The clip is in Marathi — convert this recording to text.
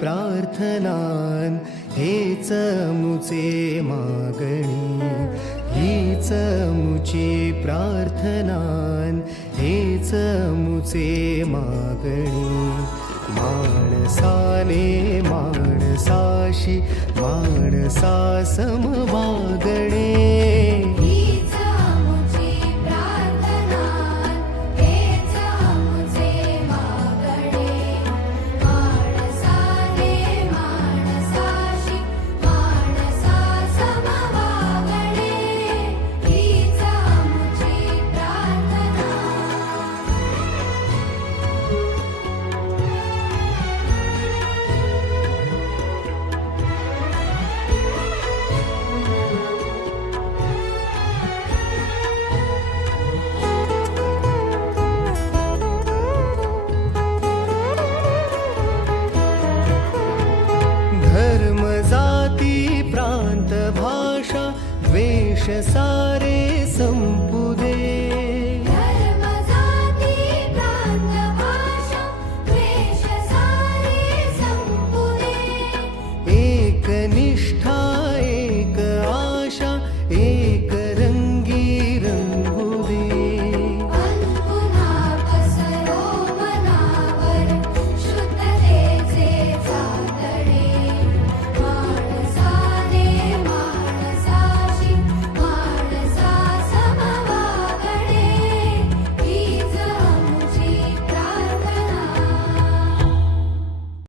प्रार्थनान हेच मुचे मागणी, हीच मुची प्रार्थनान हेच मुचे मागणी. माणसाने माणसाशी माणसा सम वागणे, हीच मुची प्रार्थना, हेच मुचे मागणे. माणसाने माणसाशी माणसा सम वागणे, हीच मुची प्रार्थना. धर्म जाती प्रांत भाषा द्वेष सारे संपू